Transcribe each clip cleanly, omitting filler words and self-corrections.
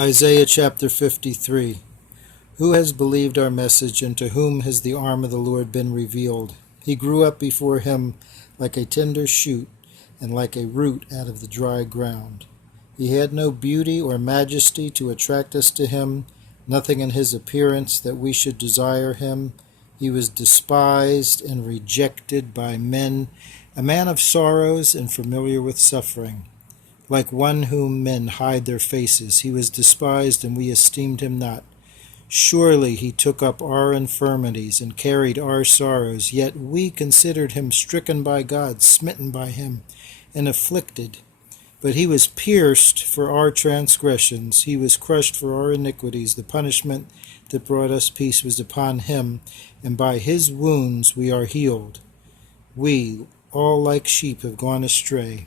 Isaiah chapter 53. Who has believed our message, and to whom has the arm of the Lord been revealed? He grew up before him like a tender shoot, and like a root out of the dry ground. He had no beauty or majesty to attract us to him, nothing in his appearance that we should desire him. He was despised and rejected by men, a man of sorrows and familiar with suffering. Like one whom men hide their faces, he was despised, and we esteemed him not. Surely he took up our infirmities and carried our sorrows, yet we considered him stricken by God, smitten by him, and afflicted. But he was pierced for our transgressions, he was crushed for our iniquities. The punishment that brought us peace was upon him, and by his wounds we are healed. We, all like sheep, have gone astray.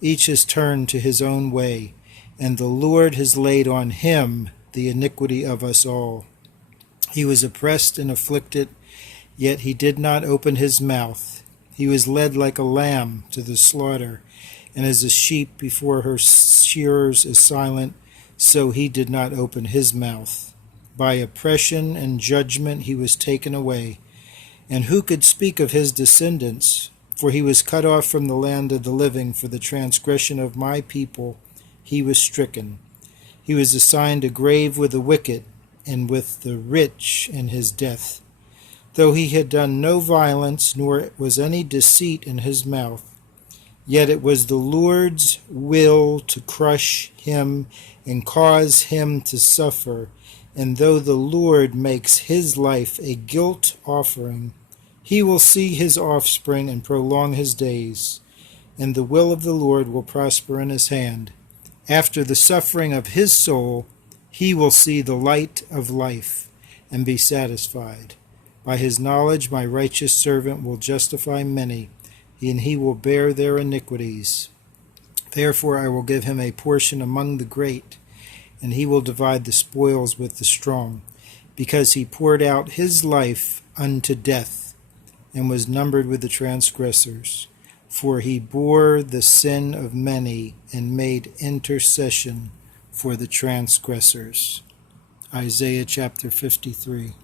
Each has turned to his own way, and the Lord has laid on him the iniquity of us all. He was oppressed and afflicted, yet he did not open his mouth. He was led like a lamb to the slaughter, and as a sheep before her shearers is silent, so he did not open his mouth. By oppression and judgment he was taken away. And who could speak of his descendants? For he was cut off from the land of the living. For the transgression of my people he was stricken. He was assigned a grave with the wicked, and with the rich in his death. Though he had done no violence, nor was any deceit in his mouth, yet it was the Lord's will to crush him and cause him to suffer. And though the Lord makes his life a guilt offering, he will see his offspring and prolong his days, and the will of the Lord will prosper in his hand. After the suffering of his soul, he will see the light of life and be satisfied. By his knowledge my righteous servant will justify many, and he will bear their iniquities. Therefore I will give him a portion among the great, and he will divide the spoils with the strong, because he poured out his life unto death, and was numbered with the transgressors. For he bore the sin of many, and made intercession for the transgressors. Isaiah chapter 53.